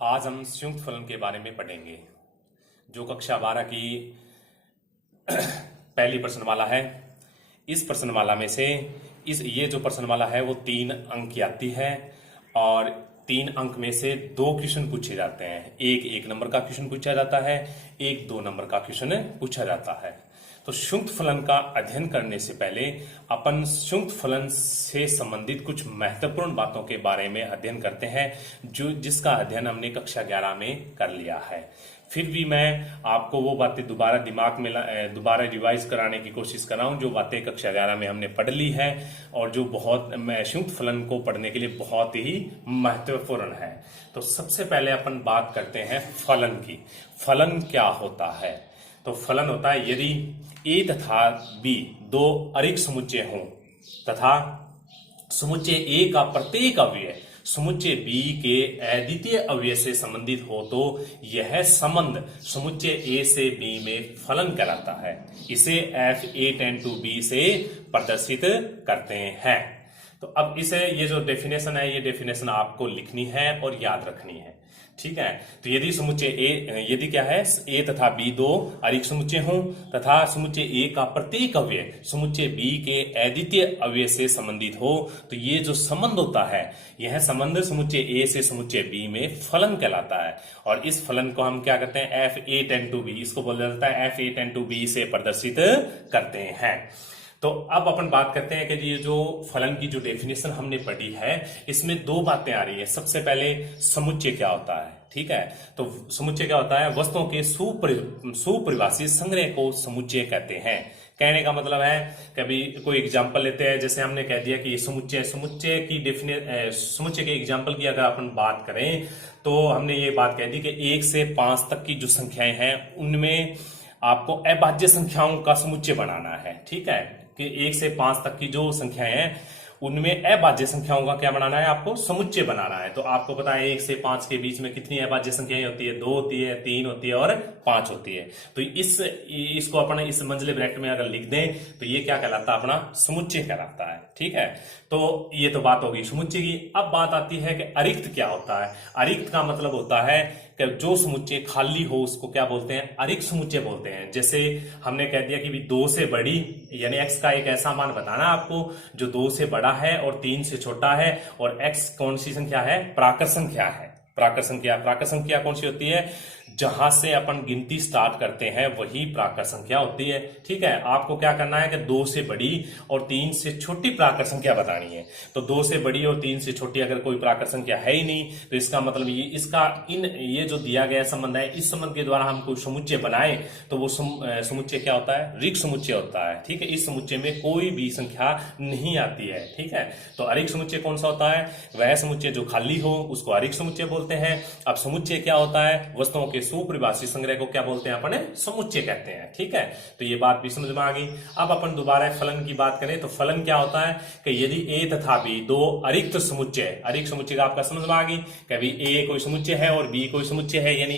आज हम संयुक्त फलन के बारे में पढ़ेंगे। जो कक्षा 12 की पहली प्रश्नमाला है, इस प्रश्नमाला में से ये जो प्रश्नमाला है वो 3 अंक की आती है और 3 अंक में से 2 क्वेश्चन पूछे जाते हैं। एक 1 नंबर का क्वेश्चन पूछा जाता है, एक 2 नंबर का क्वेश्चन पूछा जाता है। तो संयुक्त फलन का अध्ययन करने से पहले अपन संयुक्त फलन से संबंधित कुछ महत्वपूर्ण बातों के बारे में अध्ययन करते हैं, जिसका अध्ययन हमने कक्षा 11 में कर लिया है। फिर भी मैं आपको वो बातें दोबारा दिमाग में दोबारा रिवाइज कराने की कोशिश कर रहा हूं जो बातें कक्षा 11 में हमने पढ़ ली है और जो बहुत संयुक्त फलन को पढ़ने के लिए बहुत ही महत्वपूर्ण है। तो सबसे पहले अपन बात करते हैं फलन की। फलन क्या होता है? तो फलन होता है यदि ए तथा बी 2 अरिक्त समुच्चय हों तथा समुच्चय ए का प्रत्येक अवयव समुच्चय बी के अद्वितीय अवयव से संबंधित हो तो यह संबंध समुच्चय ए से बी में फलन कहलाता है। इसे F(a) टेंड टू बी से प्रदर्शित करते हैं। तो अब इसे ये जो डेफिनेशन है, ये डेफिनेशन आपको लिखनी है और याद रखनी है, ठीक है। तो यदि समुच्चय ए, यदि क्या है, ए तथा बी 2 अरिक्त समुच्चय हों तथा समुच्चय ए का प्रत्येक अवयव समुच्चय बी के अद्वितीय अवयव से संबंधित हो तो ये जो संबंध होता है, यह संबंध समुच्चय ए से समुच्चय बी में फलन कहलाता है। और इस फलन को हम क्या करते हैं, F(a) टेंड टू बी, इसको बोला जाता है F(a) टेंड टू बी से प्रदर्शित करते हैं। तो अब अपन बात करते हैं कि ये जो फलन की जो डेफिनेशन हमने पढ़ी है, इसमें 2 बातें आ रही है। सबसे पहले समुच्चय क्या होता है, ठीक है। तो समुच्चय क्या होता है? वस्तुओं के सुपरिभाषित संग्रह को समुच्चय कहते हैं। कहने का मतलब है, कभी कोई एग्जांपल लेते हैं, जैसे हमने कह दिया कि समुच्चय के एग्जांपल की अगर अपन बात करें तो हमने ये बात कह दी कि 1 से 5 तक की जो संख्याएं हैं उनमें आपको अभाज्य संख्याओं का समुच्चय बनाना है, ठीक है। कि 1 से 5 तक की जो संख्याएं हैं उनमें अभाज्य संख्याओं का क्या बनाना है, आपको समुच्चय बनाना है। तो आपको पता है 1 से 5 के बीच में कितनी अभाज्य संख्याएं होती है? 2 होती है, 3 होती है और 5 होती है। तो इसको अपन इस मंझले ब्रैकेट में अगर लिख दें तो ये क्या कहलाता है, अपना समुच्चय कहलाता है, ठीक है। तो ये तो बात होगी समुच्चय की। अब बात आती है कि अरिक्त क्या होता है। अरिक्त का मतलब होता है कि जो समुच्चय खाली हो उसको क्या बोलते हैं, अरिक्त समुच्चय बोलते हैं। जैसे हमने कह दिया कि भी 2 से बड़ी यानी x का एक ऐसा मान बताना आपको जो 2 से बड़ा है और 3 से छोटा है, और x कौन सी संख्या है? प्राकृत संख्या है। प्राकृत संख्या कौन सी होती है? जहां से अपन गिनती स्टार्ट करते हैं वही प्राकृत संख्या होती है, ठीक है। आपको क्या करना है कि 2 से बड़ी और 3 से छोटी प्राकृत संख्या बतानी है। तो 2 से बड़ी और 3 से छोटी अगर कोई प्राकृत संख्या है ही नहीं तो इसका मतलब ये जो दिया गया संबंध है, इस संबंध के द्वारा हम कोई समुच्चय बनाए तो वो समुच्चय क्या होता है? रिक्त समुच्चय होता है, ठीक है। इस समुच्चय में कोई भी संख्या नहीं आती है, ठीक है। तो अरिक्त समुच्चय कौन सा होता है? वह समुच्चय जो खाली हो उसको अरिक्त समुच्चय बोलते हैं। अब समुच्चय क्या होता है? वस्तुओं के सुपरिभाषित संग्रह को क्या बोलते हैं? अपने समुच्चय कहते हैं, ठीक है। तो ये बात भी समझ में आ गई। अब अपन दोबारा फलन की बात करें तो फलन क्या होता है कि यदि ए तथा बी 2 अरिक्त समुच्चय का आपका समझ में आ गई कि अभी ए कोई समुच्चय है और बी कोई समुच्चय है, यानी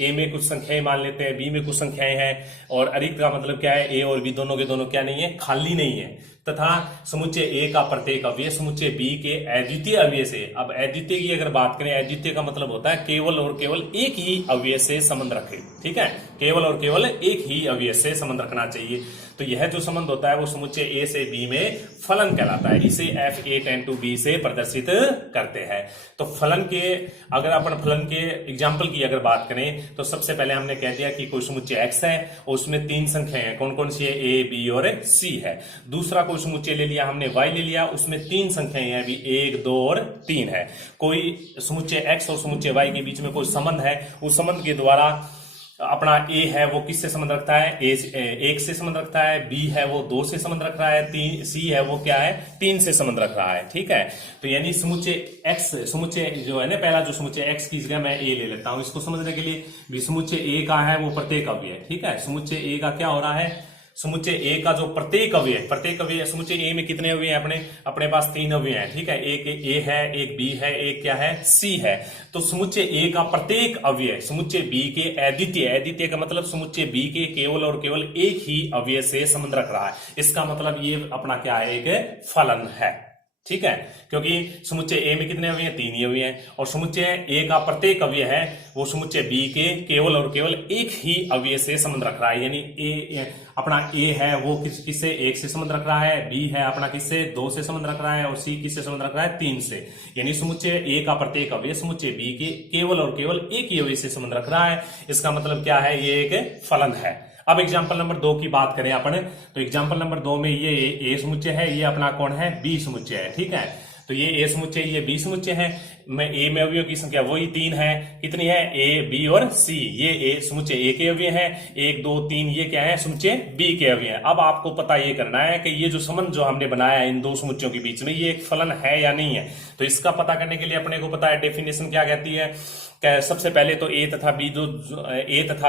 ए में कुछ संख्याएं मान लेते हैं, बी में कुछ संख्याएं हैं। और अरिक्त का मतलब क्या है? ए और बी दोनों के दोनों क्या नहीं है? खाली नहीं है। तथा समुच्चय ए का प्रत्येक अवयव समुच्चय बी के अद्वितीय अवयव से, अब अद्वितीय की अगर बात करें, अद्वितीय का मतलब होता है केवल और केवल एक ही अवयव से संबंध रखे, ठीक है। केवल और केवल एक ही अवयव से संबंध रखना चाहिए। तो यह जो संबंध होता है वो समुच्चय ए से बी में फलन कहलाता है। इसे F(a) टेंड टू बी से प्रदर्शित करते हैं। तो अगर अपन फलन के एग्जाम्पल की अगर बात करें तो सबसे पहले हमने कह दिया कि कोई समुच्चय x है और उसमें 3 संख्याएं हैं। कौन कौन सी है? a, b और c है। दूसरा कोई समुच्चय ले लिया हमने, y ले लिया, उसमें 3 संख्याएं हैं, अभी 1, 2 और 3 है। कोई समुच्चय x और समुच्चय y के बीच में कोई संबंध है, उस संबंध के द्वारा अपना a है वो किससे संबंध रखता है? 1 से संबंध रखता है, b है वो 2 से संबंध रख रहा है, c है वो क्या है? 3 से संबंध रख रहा है, ठीक है। तो यानी समुच्चय जो है ना, पहला जो समुच्चय x की जगह मैं a ले लेता हूं इसको समझने के लिए। भी समुच्चय a का है वो प्रत्येक अवयव, ठीक है। समुच्चय a का क्या हो रहा है? समुच्चय ए का जो प्रत्येक अवयव समुच्चय ए में कितने अवयव हैं? अपने पास 3 अवयव हैं, ठीक है। एक ए है, एक बी है, एक क्या है? सी है। तो समुच्चय ए का प्रत्येक अवयव समुच्चय बी के अद्वितीय का मतलब समुच्चय बी के केवल और केवल एक ही अवयव से संबंध रख रहा है। इसका मतलब ये अपना क्या है? एक फलन है, ठीक है, क्योंकि समुच्चय ए में कितने अवयव हैं, 3 ही अवयव हैं, और समुच्चय ए का प्रत्येक अवयव है वो समुच्चय बी के केवल और केवल एक ही अवयव से संबंध रख रहा है। यानी ए अपना ए है वो किससे 1 से संबंध रख रहा है, बी है अपना किससे 2 से संबंध रख रहा है, और सी किससे संबंध रख रहा है, 3 से। यानी समुच्चय ए का प्रत्येक अवयव समुच्चय बी के केवल और केवल एक ही अवयव से संबंध रख रहा है। इसका मतलब क्या है, ये एक फलन है। अब एग्जाम्पल नंबर 2 की बात करें अपन, तो एग्जाम्पल नंबर 2 में ये ए समुच्चय है, ये अपना कौन है, बी समुच्चय है। ठीक है, तो ये ए समुच्चय, ये बी समुच्चय है। में ए में अवयव की संख्या वही 3 है, कितनी है, ए बी और सी। ये ए समुच्चय ए के अवयव है, 1 2 3 ये क्या है, समुच्चय बी के अवयव है। अब आपको पता ये करना है कि ये जो संबंध जो हमने बनाया है इन दो समुच्चयों के बीच में, ये एक फलन है या नहीं है। तो इसका पता करने के लिए अपने को पता है डेफिनेशन क्या कहती है। सबसे पहले तो ए तथा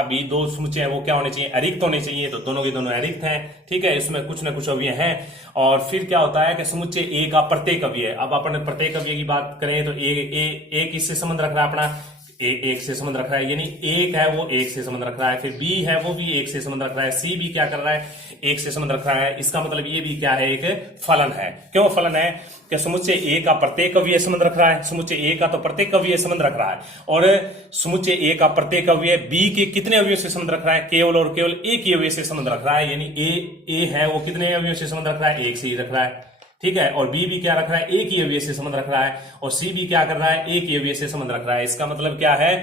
बी दो समुच्चय है वो क्या होने चाहिए, अरिक्त होने चाहिए। तो दोनों के दोनों अरिक्त हैं। ठीक है, इसमें कुछ ना कुछ अवयव हैं। और फिर क्या होता है कि समुच्चय ए का प्रत्येक अवयव, अब अपन प्रत्येक अवयव की बात करें तो ए किससे संबंध रख रहा है, अपना ए 1 से संबंध रख रहा है, यानी एक है वो 1 से संबंध रख रहा है। फिर बी है वो भी 1 से संबंध रख रहा है, सी भी क्या कर रहा है, 1 से संबंध रख रहा है। इसका मतलब ये भी क्या है, एक फलन है। क्यों फलन है कि समुच्चय ए का प्रत्येक अवयव संबंध रख रहा है, समुच्चय ए का तो प्रत्येक अवयव संबंध रख रहा है, और समुच्चय ए का प्रत्येक अवयव बी के कितने अवयव से संबंध रख रहा है, केवल और केवल एक ही अवयव से संबंध रख रहा है। यानी ए है वो कितने अवयव से संबंध रख रहा है, 1 से ही रख रहा है। ठीक है, और बी भी क्या रख रहा है, एक ही अवयव से संबंध रख रहा है, और सी भी क्या कर रहा है, एक ही अवयव से संबंध रख रहा है। इसका मतलब क्या है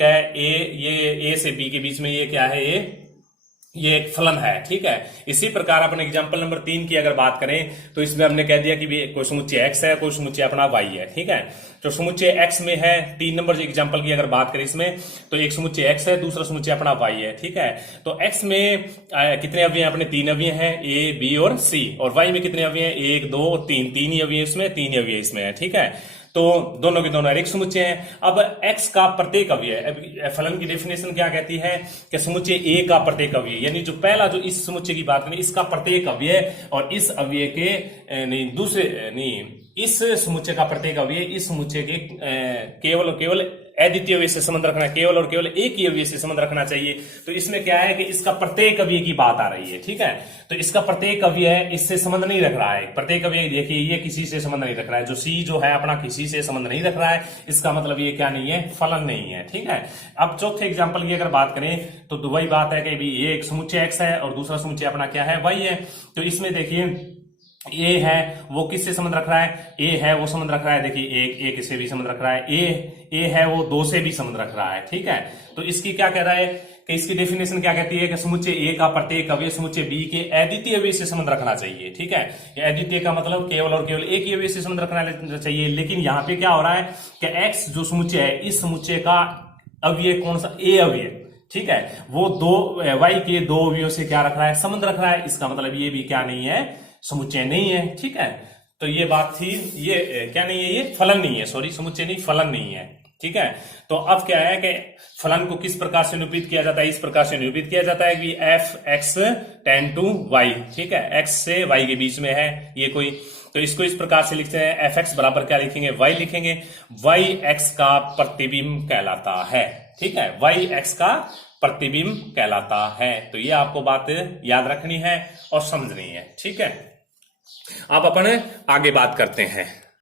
कि ए से बी के बीच में ये क्या है, ये एक फलन है। ठीक है, इसी प्रकार अपन एग्जांपल नंबर 3 की अगर बात करें तो इसमें हमने कह दिया कि कोई समुच्चय x है, कोई समुच्चय अपना y है। ठीक है, तो समुच्चय x में है, 3 नंबर एग्जांपल की अगर बात करें इसमें, तो एक समुच्चय x है, दूसरा समुच्चय अपना y है। ठीक है, तो x में कितने अवयव हैं, अपने 3 अवयव हैं, a b और c, और y में कितने अवयव हैं, 1 2 3, 3 ही अवयव इसमें, 3 ही अवयव इसमें है। ठीक है, तो दोनों के दोनों एक समुच्चय हैं। अब x का प्रत्येक अवयव, फलन की डेफिनेशन क्या कहती है कि समुच्चय a का प्रत्येक अवयव, यानी जो पहला जो इस समुच्चय की बात करें इसका प्रत्येक अवयव, और इस अवयव के नहीं दूसरे नहीं इस समुच्चय का प्रत्येक अवयव इस समुच्चय के केवल और केवल अद्वितीय अवयव से संबंध रखना, केवल और केवल एक ही अवयव से संबंध रखना चाहिए। तो इसमें क्या है कि इसका प्रत्येक अवयव की बात आ रही है। ठीक है, तो इसका प्रत्येक अवयव इससे संबंध नहीं रख रहा है। प्रत्येक अवयव देखिए ये किसी से संबंध नहीं रख रहा है, जो सी जो है अपना किसी से संबंध नहीं रख रहा है। इसका मतलब ये क्या नहीं है, फलन नहीं है। ठीक है, अब चौथे एग्जाम्पल की अगर बात करें तो वही बात है कि ये एक समुच्चय x है और दूसरा समुच्चय अपना क्या है, y है। तो इसमें देखिए ए है वो किससे संबंध रख रहा है, ए है वो संबंध रख रहा है, देखिए एक से भी संबंध रख रहा है, ए है वो 2 से भी संबंध रख रहा है। ठीक है, तो इसकी क्या कह रहा है कि इसकी डेफिनेशन क्या कहती है कि समुच्चय ए का प्रत्येक अवयव समुच्चय बी के अद्वितीय अवयव से संबंध रखना चाहिए। ठीक है, ये अद्वितीय का मतलब केवल और केवल एक ही अवयव से संबंध रखना चाहिए। लेकिन यहाँ पे क्या हो रहा है कि एक्स जो समुच्चय है इस समुच्चय का अवयव कौन सा, ए अवयव। ठीक है, वो y के 2 अवयव से क्या रख रहा है, संबंध रख रहा है। इसका मतलब ये भी क्या नहीं है, समुच्चय नहीं है। ठीक है, तो ये बात थी, ये क्या नहीं है, ये फलन नहीं है, सॉरी समुच्चय नहीं, फलन नहीं है। ठीक है, तो अब क्या है कि फलन को किस प्रकार से निरूपित किया जाता है, इस प्रकार से निरूपित किया जाता है कि f(x) टेंड टू y। ठीक है, x से y के बीच में है ये कोई, तो इसको इस प्रकार से लिखते हैं f(x) बराबर क्या लिखेंगे, y लिखेंगे। y x का प्रतिबिंब कहलाता है। ठीक है, y x का प्रतिबिंब कहलाता है। तो ये आपको बात याद रखनी है और समझनी है। ठीक है, आप अपन आगे बात करते हैं।